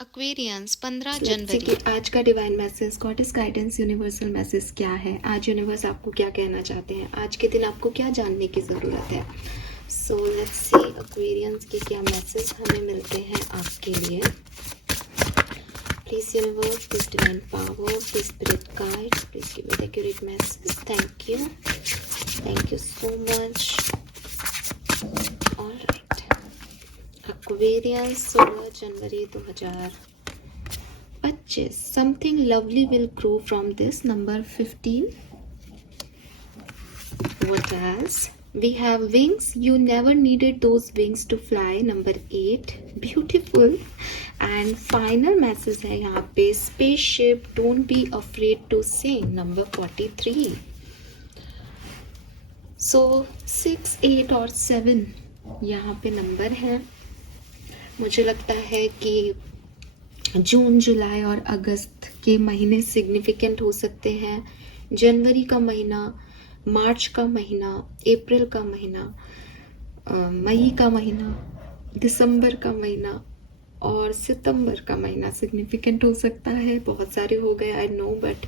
Aquarians 15 Let's see जनवरी। कि आज का divine message, goddess guidance, universal message क्या है। आज यूनिवर्स आपको क्या कहना चाहते हैं, आज के दिन आपको क्या जानने की ज़रूरत है। सो लेट्स सी एक्वेरियंस के क्या मैसेज हमें मिलते हैं आपके लिए। Please universe, please divine power, please spirit guide, please give me the accurate message. Thank you so much. Alright, Aquarians 16 January 2025। Something lovely will grow from this. Number 15. What else? We have wings. You never needed those wings to fly. Number 8. Beautiful. And final message है यहाँ पे, spaceship, don't be afraid to sing. Number 43. So 6, 8 और 7 यहाँ पे number है। मुझे लगता है कि जून, जुलाई और अगस्त के महीने सिग्निफिकेंट हो सकते हैं। जनवरी का महीना, मार्च का महीना, अप्रैल का महीना, मई का महीना, दिसंबर का महीना और सितंबर का महीना सिग्निफिकेंट हो सकता है। बहुत सारे हो गए, आई नो, बट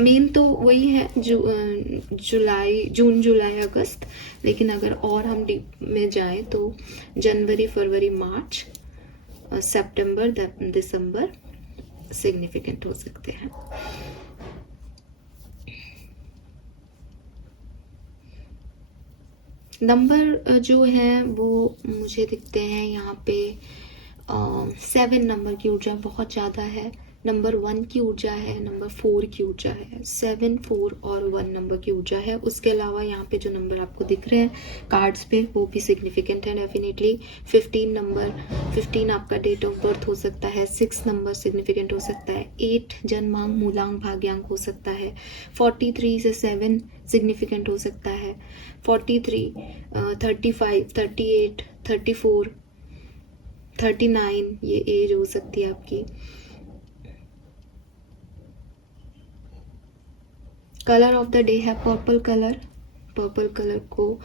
मेन तो वही है जून, जुलाई, अगस्त। लेकिन अगर और हम डीप में जाएं तो जनवरी, फरवरी, मार्च, सितंबर, दिसंबर सिग्निफिकेंट हो सकते हैं। नंबर जो है वो मुझे दिखते हैं यहाँ पे 7 नंबर की ऊर्जा बहुत ज़्यादा है। नंबर 1 की ऊर्जा है, नंबर 4 की ऊर्जा है, 7, 4 और 1 नंबर की ऊर्जा है। उसके अलावा यहाँ पे जो नंबर आपको दिख रहे हैं कार्ड्स पे वो भी सिग्निफिकेंट है डेफिनेटली। 15 नंबर, 15 आपका डेट ऑफ बर्थ हो सकता है। 6 नंबर सिग्निफिकेंट हो सकता है। 8 जन्मांक, मूलांक, भाग्यांक हो सकता है। 43 से 7 सिग्निफिकेंट हो सकता है। 43, 35, 38, 34, 39 ये एज हो सकती है आपकी। कलर ऑफ द डे है पर्पल कलर। पर्पल कलर को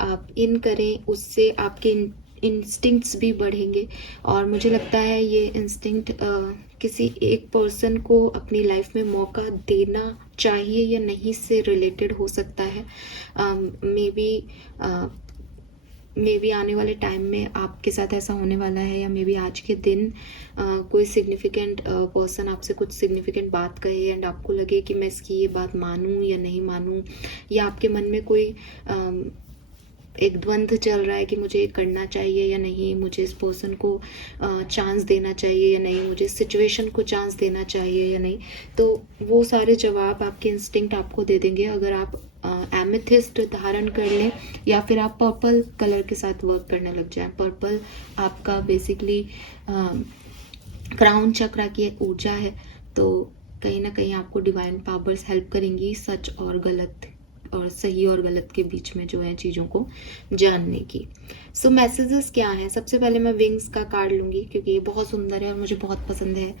आप इन करें, उससे आपके इंस्टिंक्ट्स भी बढ़ेंगे। और मुझे लगता है ये इंस्टिंक्ट किसी एक पर्सन को अपनी लाइफ में मौका देना चाहिए या नहीं से रिलेटेड हो सकता है। मे बी आने वाले टाइम में आपके साथ ऐसा होने वाला है, या मे बी आज के दिन कोई सिग्निफिकेंट पर्सन आपसे कुछ सिग्निफिकेंट बात कहे एंड आपको लगे कि मैं इसकी ये बात मानूं या नहीं मानूं, या आपके मन में कोई एक द्वंद्व चल रहा है कि मुझे करना चाहिए या नहीं, मुझे इस पर्सन को चांस देना चाहिए या नहीं, मुझे इस सिचुएशन को चांस देना चाहिए या नहीं। तो वो सारे जवाब आपके इंस्टिंक्ट आपको दे देंगे अगर आप एमेथिस्ट धारण कर लें या फिर आप पर्पल कलर के साथ वर्क करने लग जाएं। पर्पल आपका बेसिकली क्राउन चक्रा की एक ऊर्जा है, तो कहीं ना कहीं आपको डिवाइन पावर्स हेल्प करेंगी सच और गलत और सही और गलत के बीच में जो है चीज़ों को जानने की। सो मैसेजेस क्या हैं? सबसे पहले मैं विंग्स का कार्ड लूँगी क्योंकि ये बहुत सुंदर है और मुझे बहुत पसंद है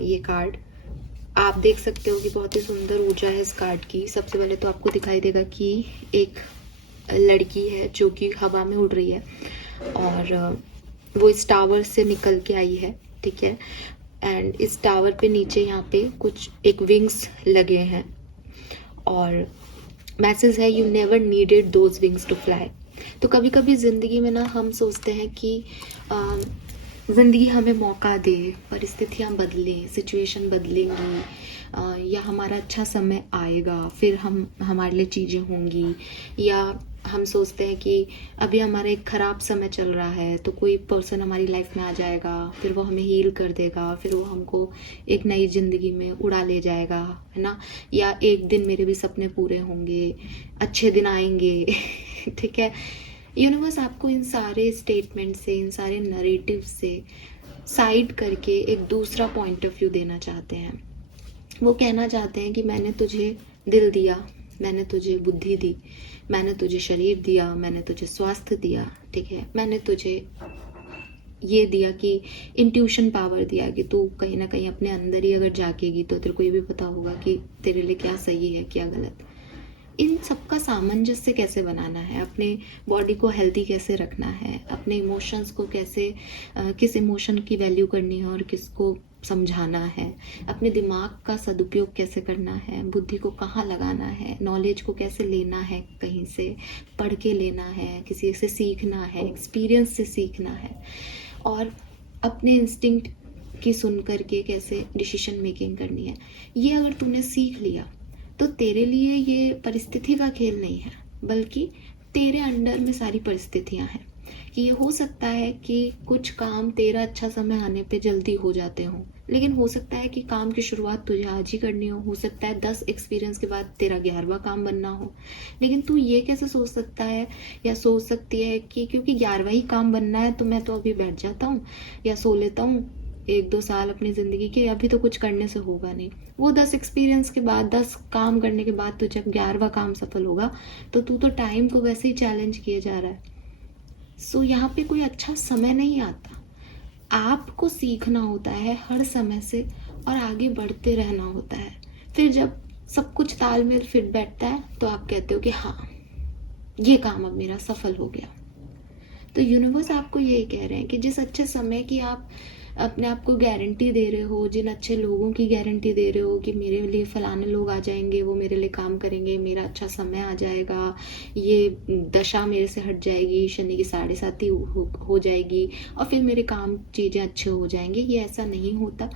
ये कार्ड। आप देख सकते हो कि बहुत ही सुंदर ऊर्जा है इस कार्ड की। सबसे पहले तो आपको दिखाई देगा कि एक लड़की है जो कि हवा में उड़ रही है और वो इस टावर से निकल के आई है, ठीक है। एंड इस टावर पे नीचे यहाँ पे कुछ एक विंग्स लगे हैं और मैसेज है you never needed those wings to fly. तो कभी कभी ज़िंदगी में ना हम सोचते हैं कि ज़िंदगी हमें मौका दे, परिस्थितियाँ बदलें, सिचुएशन बदलेंगी, या हमारा अच्छा समय आएगा फिर हमारे लिए चीज़ें होंगी, या हम सोचते हैं कि अभी हमारा एक ख़राब समय चल रहा है तो कोई पर्सन हमारी लाइफ में आ जाएगा, फिर वो हमें हील कर देगा, फिर वो हमको एक नई ज़िंदगी में उड़ा ले जाएगा, है ना। या एक दिन मेरे भी सपने पूरे होंगे, अच्छे दिन आएंगे ठीक है। यूनिवर्स आपको इन सारे स्टेटमेंट से, इन सारे नरेटिव से साइड करके एक दूसरा पॉइंट ऑफ व्यू देना चाहते हैं। वो कहना चाहते हैं कि मैंने तुझे दिल दिया, मैंने तुझे बुद्धि दी, मैंने तुझे शरीर दिया, मैंने तुझे स्वास्थ्य दिया, ठीक है। मैंने तुझे ये दिया कि इंट्यूशन पावर दिया कि तू कहीं ना कहीं अपने अंदर ही अगर झांकेगी तो तेरे को ये भी पता होगा कि तेरे लिए क्या सही है क्या गलत। इन सबका सामंजस्य कैसे बनाना है, अपने बॉडी को हेल्दी कैसे रखना है, अपने इमोशंस को कैसे किस इमोशन की वैल्यू करनी है और किसको समझाना है, अपने दिमाग का सदुपयोग कैसे करना है, बुद्धि को कहाँ लगाना है, नॉलेज को कैसे लेना है, कहीं से पढ़ के लेना है, किसी से सीखना है, एक्सपीरियंस से सीखना है, और अपने इंस्टिंक्ट की सुन करके कैसे डिसीजन मेकिंग करनी है। ये अगर तूने सीख लिया तो तेरे लिए ये परिस्थिति का खेल नहीं है, बल्कि तेरे अंडर में सारी परिस्थितियां हैं। कि ये हो सकता है कि कुछ काम तेरा अच्छा समय आने पे जल्दी हो जाते हों, लेकिन हो सकता है कि काम की शुरुआत तुझे आज ही करनी हो सकता है 10 एक्सपीरियंस के बाद तेरा 11वां काम बनना हो। लेकिन तू ये कैसे सोच सकता है या सोच सकती है कि क्योंकि 11वां ही काम बनना है तो मैं तो अभी बैठ जाता हूँ या सो लेता हूँ 1-2 साल अपनी ज़िंदगी के, अभी तो कुछ करने से होगा नहीं। वो 10 एक्सपीरियंस के बाद 10 काम करने के बाद तो जब 11वां काम सफल होगा तो तू तो टाइम को वैसे ही चैलेंज किए जा रहा है। सो यहाँ पे कोई अच्छा समय नहीं आता, आपको सीखना होता है हर समय से और आगे बढ़ते रहना होता है। फिर जब सब कुछ तालमेल फिट बैठता है तो आप कहते हो कि हाँ, ये काम अब मेरा सफल हो गया। तो यूनिवर्स आपको यही कह रहे हैं कि जिस अच्छे समय की आप अपने आप को गारंटी दे रहे हो, जिन अच्छे लोगों की गारंटी दे रहे हो कि मेरे लिए फलाने लोग आ जाएंगे, वो मेरे लिए काम करेंगे, मेरा अच्छा समय आ जाएगा, ये दशा मेरे से हट जाएगी, शनि की 7.5 हो जाएगी और फिर मेरे काम चीज़ें अच्छे हो जाएंगे, ये ऐसा नहीं होता।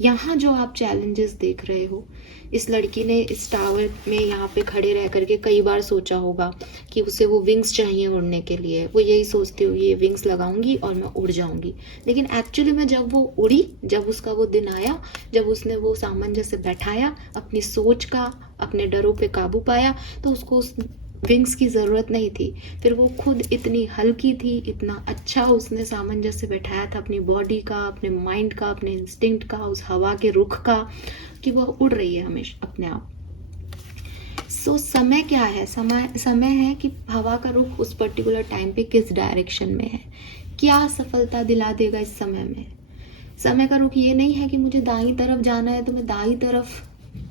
यहाँ जो आप चैलेंजेस देख रहे हो, इस लड़की ने इस टावर में यहाँ पे खड़े रह करके कई बार सोचा होगा कि उसे वो विंग्स चाहिए उड़ने के लिए। वो यही सोचती होगी ये विंग्स लगाऊंगी और मैं उड़ जाऊंगी। लेकिन एक्चुअली में जब वो उड़ी, जब उसका वो दिन आया, जब उसने वो सामंजस्य बैठाया, अपनी सोच का, अपने डरों पे काबू पाया, तो उसको उस विंग्स की ज़रूरत नहीं थी। फिर वो खुद इतनी हल्की थी, इतना अच्छा उसने सामंजस्य बैठाया था अपनी बॉडी का, अपने माइंड का, अपने इंस्टिंक्ट का, उस हवा के रुख का, कि वह उड़ रही है हमेशा अपने आप। सो समय क्या है? समय है कि हवा का रुख उस पर्टिकुलर टाइम पे किस डायरेक्शन में है, क्या सफलता दिला देगा इस समय में। समय का रुख ये नहीं है कि मुझे दाईं तरफ जाना है तो मैं दाईं तरफ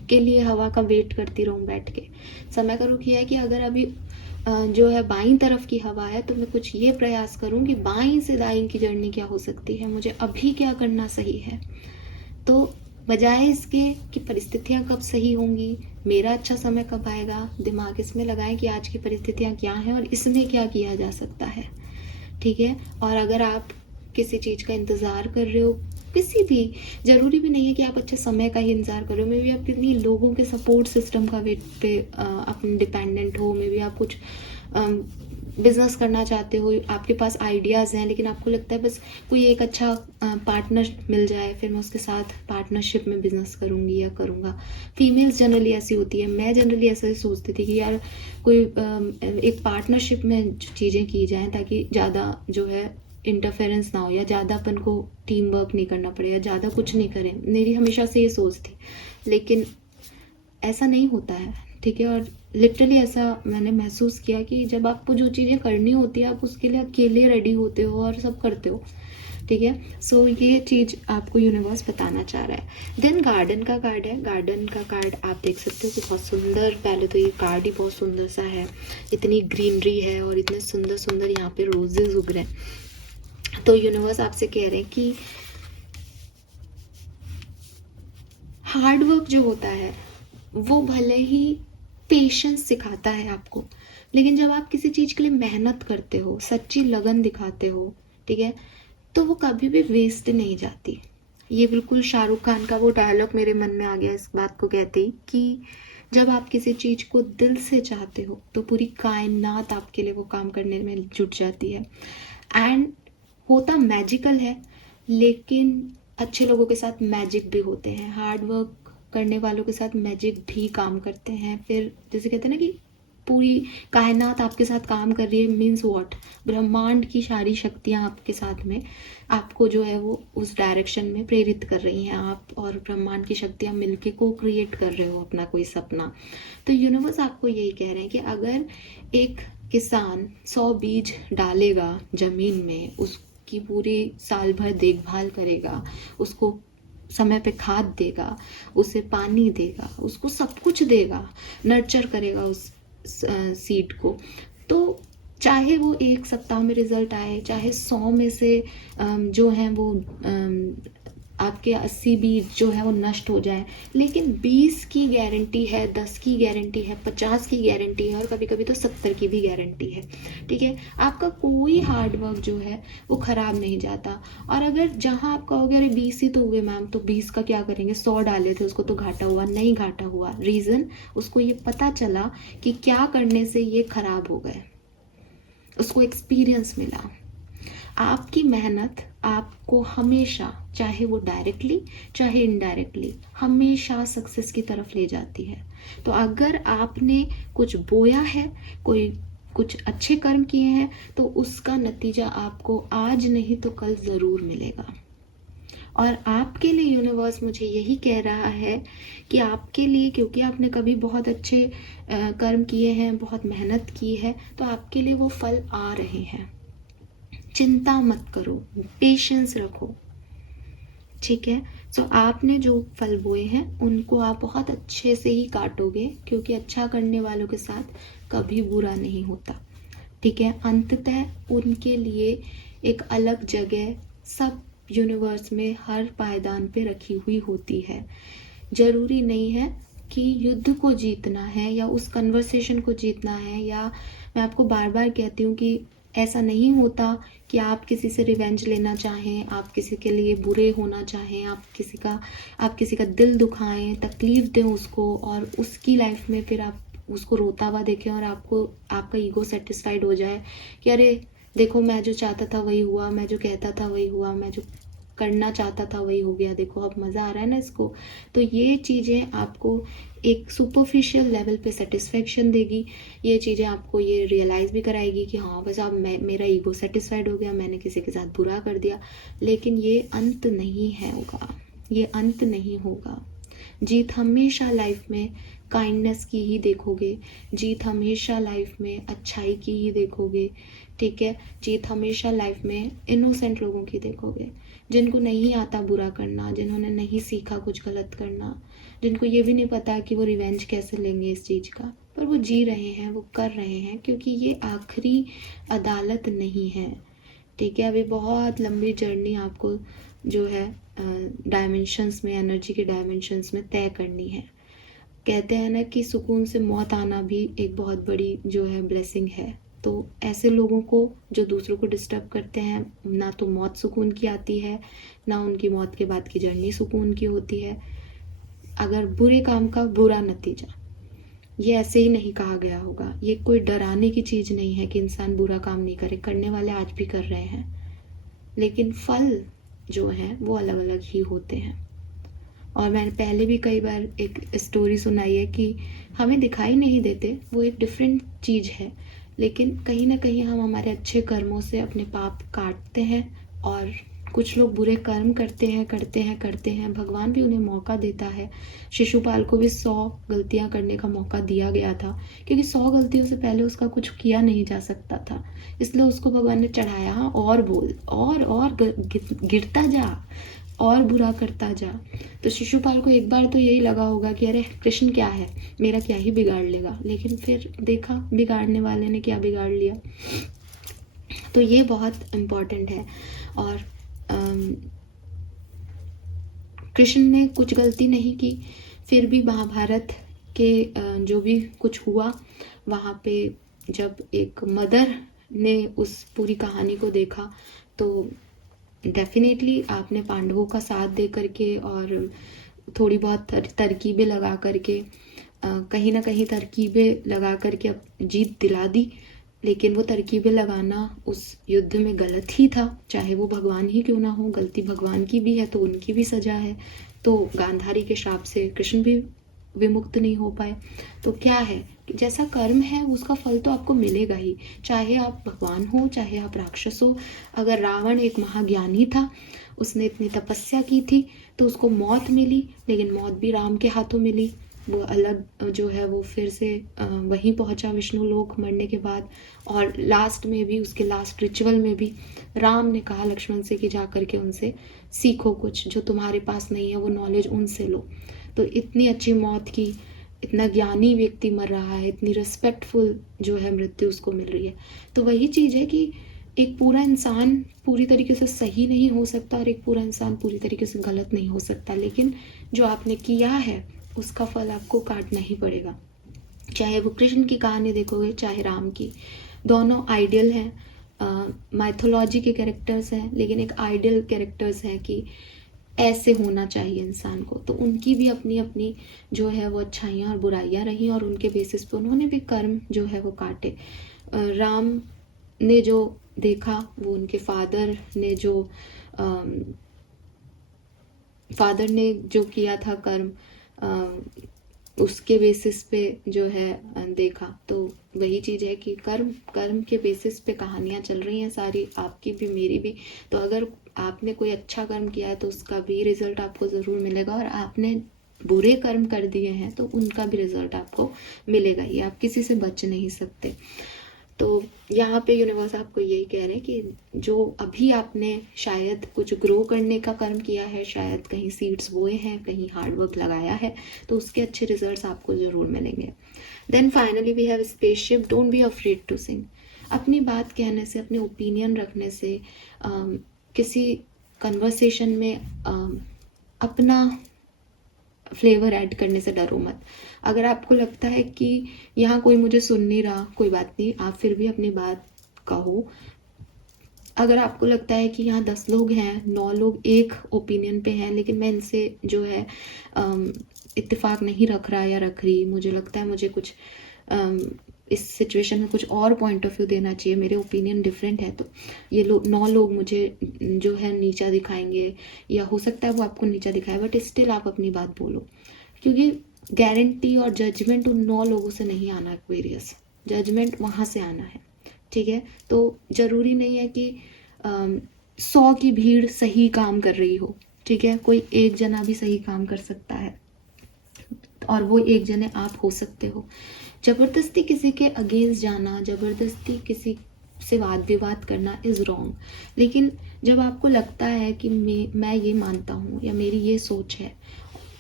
के लिए हवा का वेट करती रहूं बैठ के। समय का रुख ये है कि अगर अभी जो है बाईं तरफ की हवा है तो मैं कुछ ये प्रयास करूं कि बाईं से दाईं की जर्नी क्या हो सकती है, मुझे अभी क्या करना सही है। तो बजाय इसके कि परिस्थितियां कब सही होंगी, मेरा अच्छा समय कब आएगा, दिमाग इसमें लगाएं कि आज की परिस्थितियां क्या हैं और इसमें क्या किया जा सकता है। ठीक है। और अगर आप किसी चीज़ का इंतज़ार कर रहे हो, किसी भी, ज़रूरी भी नहीं है कि आप अच्छे समय का ही इंतज़ार कर रहे हो, मे बी आप कितनी लोगों के सपोर्ट सिस्टम का वेट पे अपने डिपेंडेंट हो, मे बी आप कुछ बिजनेस करना चाहते हो, आपके पास आइडियाज़ हैं, लेकिन आपको लगता है बस कोई एक अच्छा पार्टनर मिल जाए, फिर मैं उसके साथ पार्टनरशिप में बिजनेस करूँगी या करूँगा। फीमेल्स जनरली ऐसी होती है, मैं जनरली ऐसा ही सोचती थी कि यार कोई एक पार्टनरशिप में चीज़ें की जाएँ ताकि ज़्यादा जो है इंटरफेरेंस ना हो, या ज़्यादा अपन को टीम वर्क नहीं करना पड़े, या ज़्यादा कुछ नहीं करें। मेरी हमेशा से ये सोच थी, लेकिन ऐसा नहीं होता है। ठीक है। और लिटरली ऐसा मैंने महसूस किया कि जब आपको जो चीज़ें करनी होती है आप उसके लिए अकेले रेडी होते हो और सब करते हो। ठीक है। सो ये चीज़ आपको यूनिवर्स बताना चाह रहा है। देन गार्डन का कार्ड है। गार्डन का कार्ड आप देख सकते हो कि बहुत सुंदर, पहले तो ये कार्ड ही बहुत सुंदर सा है, इतनी ग्रीनरी है और इतने सुंदर सुंदर यहाँ पे रोजेज उग रहे हैं। तो यूनिवर्स आपसे कह रहे हैं कि हार्ड वर्क जो होता है वो भले ही पेशेंस सिखाता है आपको, लेकिन जब आप किसी चीज़ के लिए मेहनत करते हो, सच्ची लगन दिखाते हो, ठीक है, तो वो कभी भी वेस्ट नहीं जाती। ये बिल्कुल शाहरुख खान का वो डायलॉग मेरे मन में आ गया इस बात को कहते ही कि जब आप किसी चीज़ को दिल से चाहते हो तो पूरी कायनात आपके लिए वो काम करने में जुट जाती है। एंड होता मैजिकल है, लेकिन अच्छे लोगों के साथ मैजिक भी होते हैं, हार्ड वर्क करने वालों के साथ मैजिक भी काम करते हैं। फिर जैसे कहते हैं ना कि पूरी कायनात आपके साथ काम कर रही है, मीन्स व्हाट, ब्रह्मांड की सारी शक्तियाँ आपके साथ में आपको जो है वो उस डायरेक्शन में प्रेरित कर रही हैं। आप और ब्रह्मांड की शक्तियाँ मिलके को क्रिएट कर रहे हो अपना कोई सपना। तो यूनिवर्स आपको यही कह रहे हैं कि अगर एक किसान 100 बीज डालेगा ज़मीन में, उसकी पूरी साल भर देखभाल करेगा, उसको समय पे खाद देगा, उसे पानी देगा, उसको सब कुछ देगा, नर्चर करेगा उस सीड को, तो चाहे वो 1 सप्ताह में रिजल्ट आए, चाहे 100 में से जो हैं वो आपके 80 बीज जो है वो नष्ट हो जाए, लेकिन 20 की गारंटी है, 10 की गारंटी है, 50 की गारंटी है और कभी कभी तो 70 की भी गारंटी है। ठीक है, आपका कोई हार्ड वर्क जो है वो खराब नहीं जाता। और अगर जहां आप कहोगे अरे 20 ही तो हुए मैम, तो 20 का क्या करेंगे, 100 डाले थे उसको तो घाटा हुआ, नहीं घाटा हुआ। रीजन, उसको ये पता चला कि क्या करने से ये खराब हो गए, उसको एक्सपीरियंस मिला। आपकी मेहनत आपको हमेशा, चाहे वो डायरेक्टली चाहे इनडायरेक्टली, हमेशा सक्सेस की तरफ ले जाती है। तो अगर आपने कुछ बोया है, कुछ अच्छे कर्म किए हैं, तो उसका नतीजा आपको आज नहीं तो कल ज़रूर मिलेगा। और आपके लिए यूनिवर्स मुझे यही कह रहा है कि आपके लिए, क्योंकि आपने कभी बहुत अच्छे कर्म किए हैं, बहुत मेहनत की है, तो आपके लिए वो फल आ रहे हैं। चिंता मत करो, पेशेंस रखो। ठीक है, सो आपने जो फल बोए हैं उनको आप बहुत अच्छे से ही काटोगे, क्योंकि अच्छा करने वालों के साथ कभी बुरा नहीं होता। ठीक है, अंततः उनके लिए एक अलग जगह सब यूनिवर्स में हर पायदान पे रखी हुई होती है। जरूरी नहीं है कि युद्ध को जीतना है या उस कन्वर्सेशन को जीतना है, या मैं आपको बार बार कहती हूँ कि ऐसा नहीं होता कि आप किसी से रिवेंज लेना चाहें, आप किसी के लिए बुरे होना चाहें, आप किसी का दिल दुखाएं, तकलीफ दें उसको, और उसकी लाइफ में फिर आप उसको रोता हुआ देखें और आपका ईगो सेटिस्फाइड हो जाए कि अरे देखो, मैं जो चाहता था वही हुआ, मैं जो कहता था वही हुआ, मैं जो करना चाहता था वही हो गया, देखो अब मज़ा आ रहा है ना इसको। तो ये चीज़ें आपको एक सुपरफिशियल लेवल पे सेटिस्फेक्शन देगी। ये चीज़ें आपको ये रियलाइज़ भी कराएगी कि हाँ बस अब मेरा ईगो सेटिस्फाइड हो गया, मैंने किसी के साथ बुरा कर दिया। लेकिन ये अंत नहीं है होगा, ये अंत नहीं होगा। जीत हमेशा लाइफ में काइंडनेस की ही देखोगे, जीत हमेशा लाइफ में अच्छाई की ही देखोगे। ठीक है, जीत हमेशा लाइफ में इनोसेंट लोगों की देखोगे, जिनको नहीं आता बुरा करना, जिन्होंने नहीं सीखा कुछ गलत करना, जिनको ये भी नहीं पता कि वो रिवेंज कैसे लेंगे इस चीज़ का, पर वो जी रहे हैं, वो कर रहे हैं, क्योंकि ये आखिरी अदालत नहीं है। ठीक है, अभी बहुत लंबी जर्नी आपको जो है डायमेंशंस में, एनर्जी के डायमेंशंस में तय करनी है। कहते हैं ना कि सुकून से मौत आना भी एक बहुत बड़ी जो है ब्लेसिंग है। तो ऐसे लोगों को जो दूसरों को डिस्टर्ब करते हैं, ना तो मौत सुकून की आती है, ना उनकी मौत के बाद की जर्नी सुकून की होती है। अगर बुरे काम का बुरा नतीजा, ये ऐसे ही नहीं कहा गया होगा, ये कोई डराने की चीज़ नहीं है कि इंसान बुरा काम नहीं करे, करने वाले आज भी कर रहे हैं, लेकिन फल जो हैं वो अलग अलग ही होते हैं। और मैंने पहले भी कई बार एक स्टोरी सुनाई है कि हमें दिखाई नहीं देते, वो एक डिफरेंट चीज़ है, लेकिन कहीं ना कहीं हम हमारे अच्छे कर्मों से अपने पाप काटते हैं। और कुछ लोग बुरे कर्म करते हैं, भगवान भी उन्हें मौका देता है। शिशुपाल को भी 100 गलतियां करने का मौका दिया गया था, क्योंकि 100 गलतियों से पहले उसका कुछ किया नहीं जा सकता था, इसलिए उसको भगवान ने चढ़ाया, और बोल और गिरता जा और बुरा करता जा। तो शिशुपाल को एक बार तो यही लगा होगा कि अरे कृष्ण क्या है, मेरा क्या ही बिगाड़ लेगा, लेकिन फिर देखा बिगाड़ने वाले ने क्या बिगाड़ लिया। तो ये बहुत इम्पोर्टेंट है। और कृष्ण ने कुछ गलती नहीं की, फिर भी महाभारत के जो भी कुछ हुआ वहाँ पे, जब एक मदर ने उस पूरी कहानी को देखा, तो डेफिनेटली आपने पांडवों का साथ दे करके और थोड़ी बहुत तरकीबें लगा करके, कहीं ना कहीं तरकीबें लगा करके जीत दिला दी। लेकिन वो तरकीबें लगाना उस युद्ध में गलत ही था, चाहे वो भगवान ही क्यों ना हो, गलती भगवान की भी है तो उनकी भी सजा है। तो गांधारी के श्राप से कृष्ण भी विमुक्त नहीं हो पाए। तो क्या है कि जैसा कर्म है उसका फल तो आपको मिलेगा ही, चाहे आप भगवान हो चाहे आप राक्षस हो। अगर रावण एक महाज्ञानी था, उसने इतनी तपस्या की थी, तो उसको मौत मिली, लेकिन मौत भी राम के हाथों मिली। वो अलग जो है वो फिर से वहीं पहुंचा विष्णु लोक मरने के बाद। और लास्ट में भी, उसके लास्ट रिचुअल में भी राम ने कहा लक्ष्मण से कि जा करके उनसे सीखो, कुछ जो तुम्हारे पास नहीं है वो नॉलेज उनसे लो। तो इतनी अच्छी मौत की, इतना ज्ञानी व्यक्ति मर रहा है, इतनी रिस्पेक्टफुल जो है मृत्यु उसको मिल रही है। तो वही चीज़ है कि एक पूरा इंसान पूरी तरीके से सही नहीं हो सकता और एक पूरा इंसान पूरी तरीके से गलत नहीं हो सकता, लेकिन जो आपने किया है उसका फल आपको काटना ही पड़ेगा। चाहे वो कृष्ण की कहानी देखोगे, चाहे राम की, दोनों आइडियल हैं, माइथोलॉजी के कैरेक्टर्स हैं, लेकिन एक आइडियल कैरेक्टर्स हैं कि ऐसे होना चाहिए इंसान को। तो उनकी भी अपनी अपनी जो है वो अच्छाइयाँ और बुराइयाँ रही, और उनके बेसिस पे उन्होंने भी कर्म जो है वो काटे। राम ने जो देखा, वो उनके फादर ने जो किया था कर्म, उसके बेसिस पे जो है देखा। तो वही चीज़ है कि कर्म के बेसिस पे कहानियाँ चल रही हैं सारी, आपकी भी मेरी भी। तो अगर आपने कोई अच्छा कर्म किया है तो उसका भी रिजल्ट आपको ज़रूर मिलेगा, और आपने बुरे कर्म कर दिए हैं तो उनका भी रिजल्ट आपको मिलेगा ही, आप किसी से बच नहीं सकते। तो यहाँ पे यूनिवर्स आपको यही कह रहे हैं कि जो अभी आपने शायद कुछ ग्रो करने का कर्म किया है, शायद कहीं सीड्स बोए हैं, कहीं हार्ड वर्क लगाया है, तो उसके अच्छे रिजल्ट्स आपको ज़रूर मिलेंगे। Then finally we have spaceship, don't be afraid to sing. अपनी बात कहने से, अपने ओपिनियन रखने से, किसी कन्वर्सेशन में अपना फ्लेवर ऐड करने से डरो मत। अगर आपको लगता है कि यहाँ कोई मुझे सुन नहीं रहा, कोई बात नहीं, आप फिर भी अपनी बात कहो। अगर आपको लगता है कि यहाँ 10 लोग हैं, 9 लोग एक ओपिनियन पे हैं, लेकिन मैं इनसे जो है इत्तेफाक नहीं रख रहा या रख रही, मुझे लगता है मुझे कुछ इस सिचुएशन में कुछ और पॉइंट ऑफ व्यू देना चाहिए, मेरे ओपिनियन डिफरेंट है, तो ये 9 लोग मुझे जो है नीचा दिखाएंगे, या हो सकता है वो आपको नीचा दिखाए, बट स्टिल आप अपनी बात बोलो, क्योंकि गारंटी और जजमेंट उन 9 लोगों से नहीं आना। एक्वेरियस, जजमेंट वहाँ से आना है, ठीक है। तो ज़रूरी नहीं है कि 100 की भीड़ सही काम कर रही हो, ठीक है। कोई एक जना भी सही काम कर सकता है, और वो एक जने आप हो सकते हो। ज़बरदस्ती किसी के अगेंस्ट जाना, ज़बरदस्ती किसी से वाद विवाद करना इज़ रॉन्ग। लेकिन जब आपको लगता है कि मैं ये मानता हूँ या मेरी ये सोच है,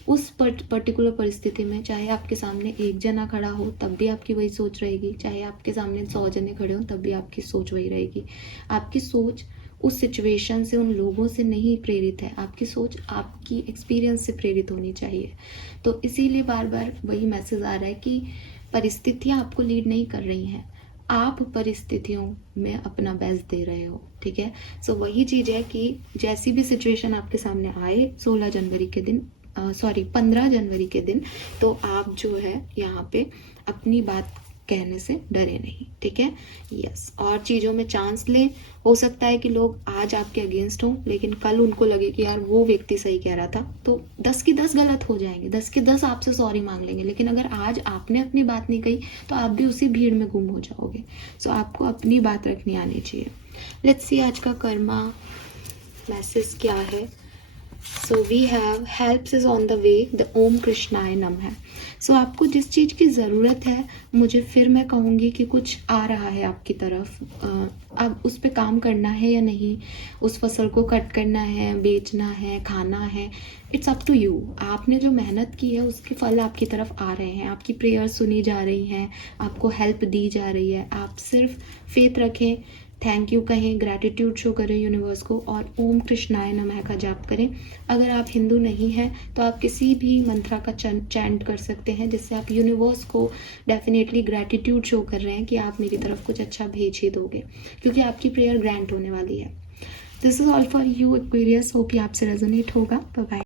उस पर्टिकुलर परिस्थिति में चाहे आपके सामने एक जना खड़ा हो तब भी आपकी वही सोच रहेगी, चाहे आपके सामने 100 जने खड़े हो तब भी आपकी सोच वही रहेगी। आपकी सोच उस सिचुएशन से, उन लोगों से नहीं प्रेरित है, आपकी सोच आपकी एक्सपीरियंस से प्रेरित होनी चाहिए। तो इसीलिए बार बार वही मैसेज आ रहा है कि परिस्थितियाँ आपको लीड नहीं कर रही हैं, आप परिस्थितियों में अपना बेस्ट दे रहे हो, ठीक है। सो वही चीज़ है कि जैसी भी सिचुएशन आपके सामने आए 15 जनवरी के दिन, तो आप जो है यहाँ पे अपनी बात कहने से डरे नहीं, ठीक है। यस, और चीज़ों में चांस ले। हो सकता है कि लोग आज आपके अगेंस्ट हों, लेकिन कल उनको लगे कि यार वो व्यक्ति सही कह रहा था, तो 10 की 10 गलत हो जाएंगे, 10 के 10 आपसे सॉरी मांग लेंगे, लेकिन अगर आज आपने अपनी बात नहीं कही तो आप भी उसी भीड़ में गुम हो जाओगे। सो आपको अपनी बात रखनी आनी चाहिए। लेट्स सी आज का कर्मा मैसेज क्या है। So we have helps is on the way, the ओम कृष्णाय नमः है। सो आपको जिस चीज़ की ज़रूरत है, मुझे फिर मैं कहूँगी कि कुछ आ रहा है आपकी तरफ, अब उस पर काम करना है या नहीं, उस फसल को कट करना है, बेचना है, खाना है, इट्स अप टू यू। आपने जो मेहनत की है उसके फल आपकी तरफ आ रहे हैं, आपकी प्रेयर सुनी जा रही हैं, आपको हेल्प दी जा रही है। आप सिर्फ फेथ रखें, थैंक यू कहें, ग्रैटिट्यूड शो करें यूनिवर्स को, और ओम कृष्णाय नमः का जाप करें। अगर आप हिंदू नहीं हैं तो आप किसी भी मंत्रा का चैंट कर सकते हैं, जिससे आप यूनिवर्स को डेफिनेटली ग्रैटिट्यूड शो कर रहे हैं कि आप मेरी तरफ कुछ अच्छा भेज ही दोगे, क्योंकि आपकी प्रेयर ग्रांट होने वाली है। This is all for you Aquarius, hope कि आपसे रेजोनेट होगा। Bye bye.